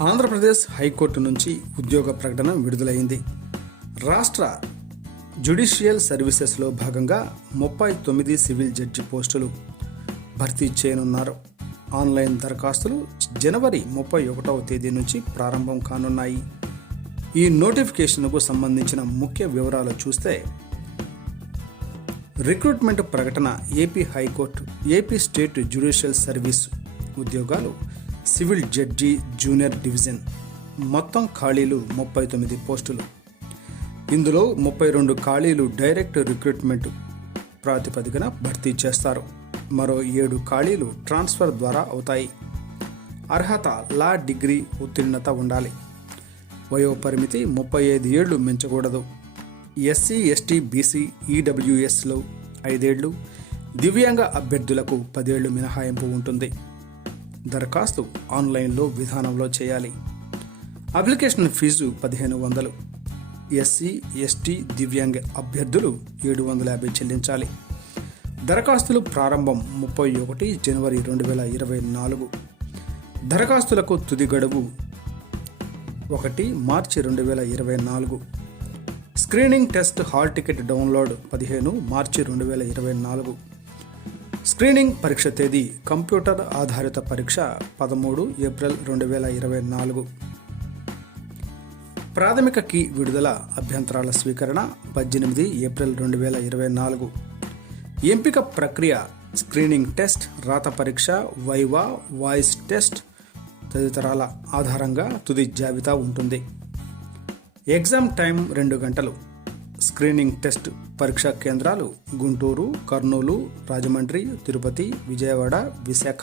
Andhra Pradesh high court నుంచి ఉద్యోగ ప్రకటన విడుదలైంది. రాష్ట్ర జ్యుడిషియల్ సర్వీసెస్లో భాగంగా ముప్పై తొమ్మిది సివిల్ జడ్జి పోస్టులు భర్తీ చేయనున్నారు. ఆన్లైన్ దరఖాస్తులు జనవరి ముప్పై ఒకటవ తేదీ నుంచి ప్రారంభం కానున్నాయి. ఈ నోటిఫికేషన్కు సంబంధించిన ముఖ్య వివరాలు చూస్తే రిక్రూట్మెంట్ ప్రకటన AP high court AP state judicial service ఉద్యోగాలు సివిల్ జడ్జి జూనియర్ డివిజన్. మొత్తం ఖాళీలు ముప్పై తొమ్మిది పోస్టులు. ఇందులో ముప్పై రెండు ఖాళీలు డైరెక్ట్ రిక్రూట్మెంట్ ప్రాతిపదికన భర్తీ చేస్తారు. మరో ఏడు ఖాళీలు ట్రాన్స్ఫర్ ద్వారా అవుతాయి. అర్హత లా డిగ్రీ ఉత్తీర్ణత ఉండాలి. వయో పరిమితి ముప్పై ఐదు ఏళ్ళు మించకూడదు. ఎస్సీ ఎస్టీ బీసీ ఈడబ్ల్యూఎస్లో ఐదేళ్ళు దివ్యాంగ అభ్యర్థులకు పదేళ్ళు మినహాయింపు ఉంటుంది. దరఖాస్తు ఆన్లైన్లో విధానంలో చేయాలి. అప్లికేషన్ ఫీజు పదిహేను వందలు. ఎస్సీ ఎస్టీ దివ్యాంగ అభ్యర్థులు ఏడు వందల యాభై చెల్లించాలి. దరఖాస్తులు ప్రారంభం ముప్పై ఒకటి జనవరి రెండు వేల ఇరవై నాలుగు. దరఖాస్తులకు తుది గడువు ఒకటి మార్చి రెండు వేల ఇరవై నాలుగు. Screening test hall ticket download పదిహేను మార్చి రెండు వేల ఇరవై నాలుగు. స్క్రీనింగ్ పరీక్ష తేదీ కంప్యూటర్ ఆధారిత పరీక్ష పదమూడు ఏప్రిల్ రెండు వేల ఇరవై నాలుగు. ప్రాథమిక కీ విడుదల అభ్యంతరాల స్వీకరణ పద్దెనిమిది ఏప్రిల్ రెండు వేల ఇరవై నాలుగు. ఎంపిక ప్రక్రియ స్క్రీనింగ్ టెస్ట్ రాత పరీక్ష వైవా వాయిస్ టెస్ట్ తదితరాల ఆధారంగా తుది జాబితా ఉంటుంది. ఎగ్జామ్ టైం రెండు గంటలు. స్క్రీనింగ్ టెస్ట్ పరీక్షా కేంద్రాలు గుంటూరు కర్నూలు రాజమండ్రి తిరుపతి విజయవాడ విశాఖ.